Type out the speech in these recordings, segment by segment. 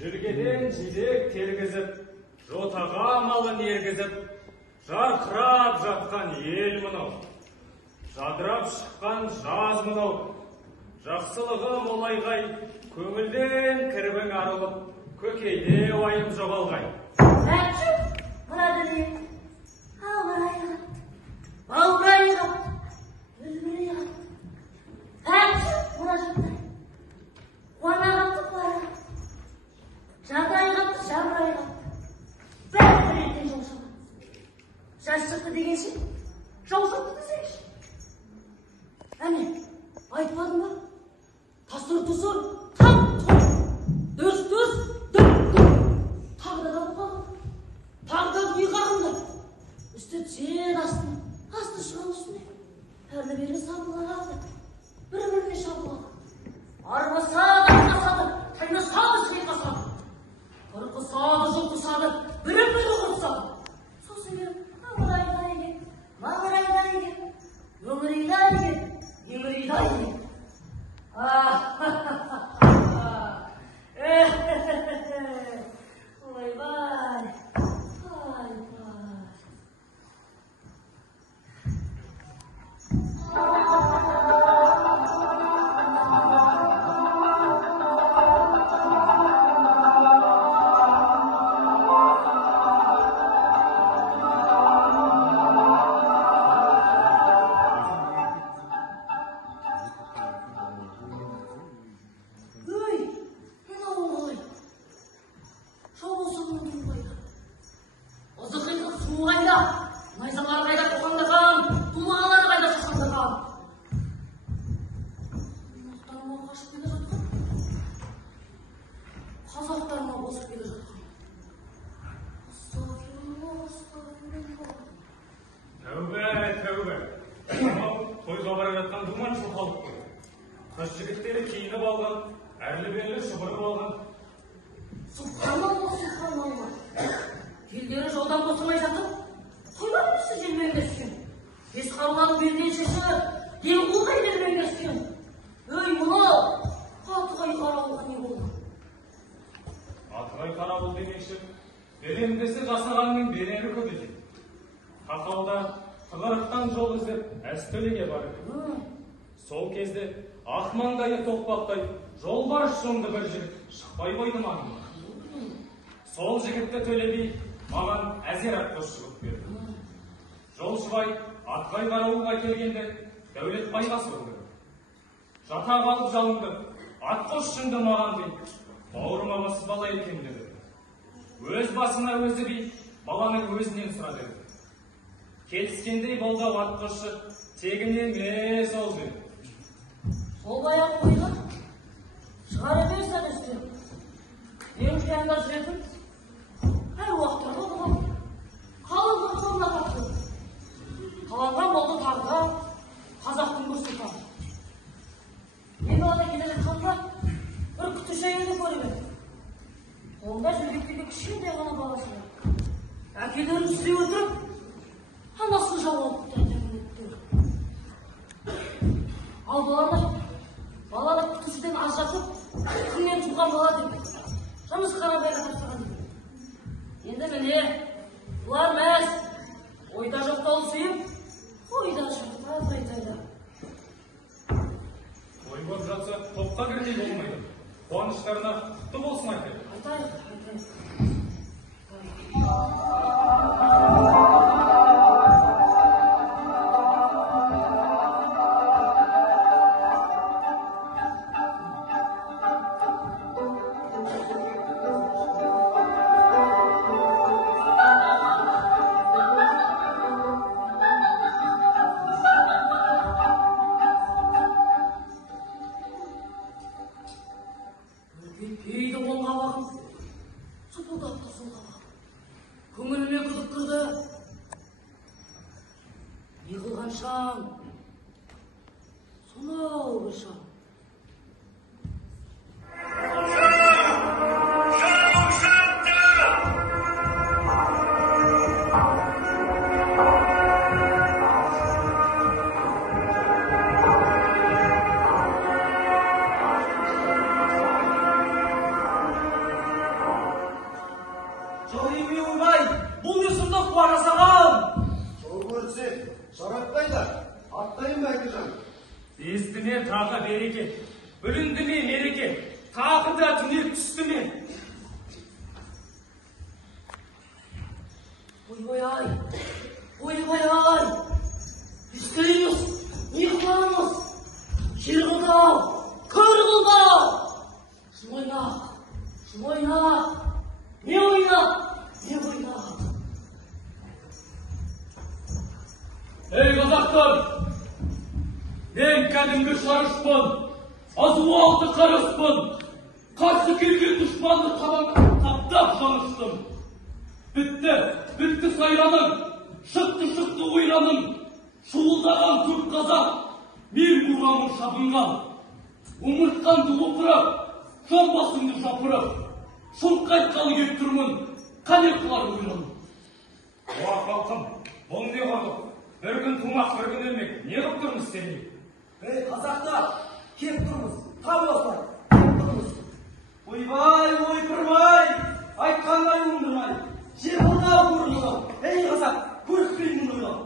Жүргеден жидек тергізіп, жотаға малын ергізіп, жарқырап жатқан ел мұнау. Жадырап шыққан жаз мұнау. Жақсылығы молайғай, көңілден кірбің арылып, көкейде уайым жоғалғай. Әтші, мұнады дейін, ауырай қапты, бауырай қапты, үлгірей қапты. Әтші, мұна жаттай, қуана қапты, қуана қапты. Жағдай қапты, жабырай қапты. Бәрі бір еттен жол шыққан. Жас шықты дегенше, жол шықты десеңші. Әне, айтпадың ба? Тасыр-тұсыр, тап-тұр, дүс-дүс, дүп-дүп. Тағы да қалып қалды. Тағы да ұйқағымды. Үсті тен астын, асты шыған үстіне. Әрлі-берлі сабылға қалды. Бір-біріне шабылға қалды. Арба сады, қасады, тайна сады, шайқа сады. Қырқы сады, жылқы сады, бірі-бірі құрсады. Сол себебі маңырайдай ек, маңырайдай ек, өңірейдай ек, еңірейдай ек. Ойбай, ойбай. Қыз жігіттері киініп алған, әрлі-берлі шұбырып алған. Субханалла. Елдері жолдан босамай жатып, қоймады мұсы желмен кескен. Бес қаруланып берден шеші, ел қолдай бермен кескен. Өй мұны, атығай қарауылға не болды? Атығай қарауыл демекші, беремдесі жасағанның берері көп екен. Қақауда тығырықтан жол іздеп, әстөлеге барып. Сол кезде ақмаңдайы тоқпақтай жолбарыс жонды бір жігіт шықпай қойды маңыма. Сол жігітті Төле маған әзер атқош шығып берді. Жолшыбай Атығай қарауылға келгенде Дәулетбайға сұрды. Жата қалып жалынды, атқош жынды маған дейді, бауырмамасы бала екен деді. Өз басына өзі бей, баланың өзінен сұра деді. Келіскендей болды атқошы, тегінен емес ол деді. Сол баян қойған, шығар емес әдістен. Мен қиянда жүретін, әр уақыттарға болған. Қалыңғы қолына тапты. Қаланған болды тағда, қазақтың бір сұлтаны. Мен балада келе жатқанда, бір күтіш әйелді көріп едім. Қолында жүргектегі кішкентай ғана баласы бар. Әкелерін үстей отырып, анасын жауап өтті. Ал баланы күтушіден ажыратып, күннен туған бала деп, жұмыс қарабайға тапсырған деп. Енді міне, бұлар мәз, ойда жоқтау сүйіп, ойда жоқта айтайды. Ой болып жатса, топқа кірмей болмайды. Қуаныштарына құтты болсын айтайды. Айтайық. Көңіліне күдік кірді. Не қылған шам? Сонау бір шам. Жаратпайды. Аттайын Бәкежан. Естіме тағы береке, бүлінді ме мереке, тағы да түнек түсті ме? Ойбай-ай, ойбай-ай, үстейміз, не қыламыз? Жер қылдау, көр қылдау. Шымойнақ, не ойнақ. Ей қазақтар, мен кәдімгі шарышпын, азуалды қарыспын, қарсы келген дұшпанды қаптап жаныштым. Бітті сайраным, шықты ойраным, шуылдаған көп қазақ, мен бұрамын шабынған. Умыртқанды опырып, жамбасымды жапырып, шоңқайтқалы кеп тұрмын, қане қылар ойраным. Уа халқым, бұл не қорлық? Bir gün tuğmak, bir gün ölmek. Ne қып тұрмыз сені? Ей, қазақтар, кеп тұрмыз, там осылай, кеп тұрмыз. Ойбай, ойпырмай, айтқандай ұмдырмай, жер қылдау көрінуға. Ей, қазақ, көрікпеймін ойлау.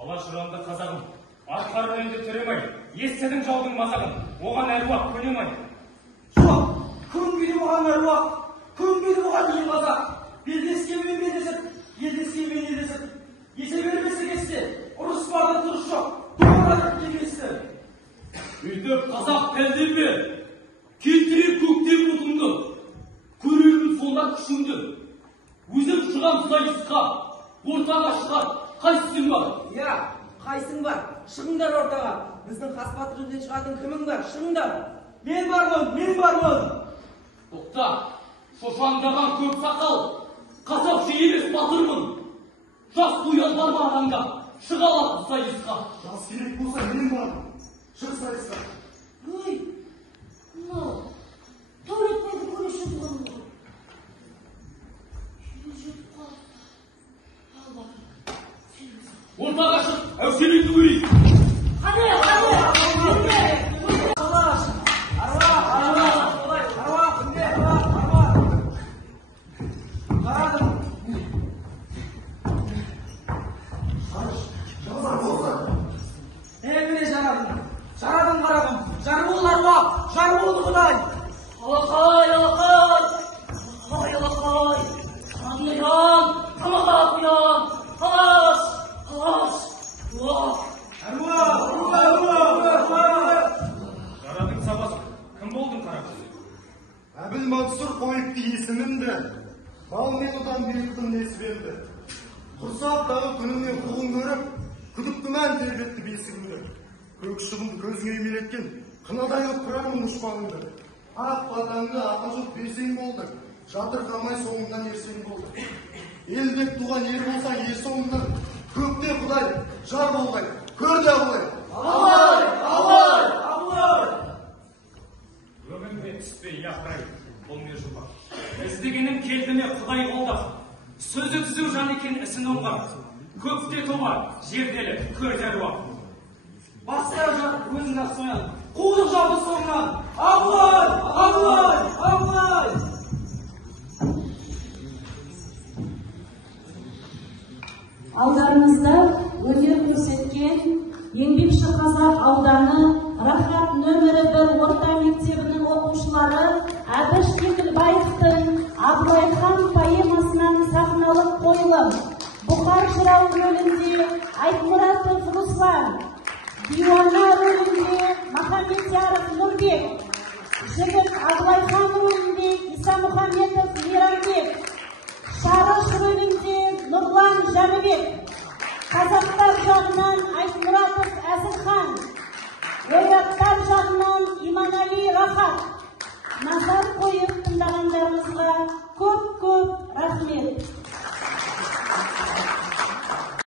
Алаш ұранды қазағым, арқар önünde тіремай, естедің жаудың мазағын, оған әруақ көнемай. Жоқ, көнбейді оған әруақ, көнбейді оған ел қазақ. Белдескенмен белдесіп, елдескенмен елдесіп, есе бермесі кесте, ұрыс барды тұрыс жоқ, doğradık кеместі. Үйтіп қазақ пәлден бе, келтіріп көктен бұтымды, көрермін сонда күшімді. Өзім шығам сайысқа, ортаға шығар, қайсың бар? Я, қайсың бар, шығыңдар ортаға. Біздің қасбатыр үйден шығатын кімің бар, шығыңдар. Мен бармын. Тоқта, шошаңдаған көп сақал, қасапшы емес батырмын. Жас ұял бар ма адамға, шығалап сайысқа. Жас керек болса менің барым. Шық сайысқа. Ой, мынау, Дәулетбайды көруші болған ғой. Жетіп қалды. Ал батыр, сенбіз. Ортаға шық, әуселейді көрейік. Қане. Жарадың қарағым, жар бол аруақ, жар болды Құдай. Алақай, қанайран, тамаға құян, ағаш, Жарадың сабасы, кім болдың қарақыз? Әбіл Мансұр қойыпты есімімді. Мал мен одан беріктің несі берді. Құрсақтағы күнімнен құғын көріп, күдіктімен тербетті бесігімді. Көк шығымды көзіңе емелеткен, қынадай өт құрамын ұшпағыңды. Ақ батаңды ақа жұт берсең болды, жатыр қамай соңынан ерсең болды. Елбек туған ер болсаң ер соңынан, көкте Құдай, жар болғай, көрді Абылай. Өмірме түспей яқырай, бұл не жұмбақ. Іздегенім келдіме Құдай қолдақ. Сөзі түзу жан екен ісін оңғар. Көкте туар, жерделі, көрді әруақ. Басқара жатып өзің ақ соян, қуылық жауды соңынан. Абылай! Алдарыңызда өнер көрсеткен еңбекші қазақ ауданы Рахат нөмірі 1 орта мектебінің оқушылары Әбіш Кекілбаевтың Абылайхан поэмасынан сахналық қойылым. Бұқар жырау рөлінде Айтмұратов Руслан, Диуана рөлінде Махамбетяров Нұрбек, жігіт Абылайхан рөлінде Исамұхаметов Мейрамбек, Шарыш рөлінде Нұрлан Жәнібек, қазақтар жағынан Айтмұратов Әзірхан, ойраттар жағынан Иманали Рахат. Назар қойып тыңдағандарыңызға көп рахмет.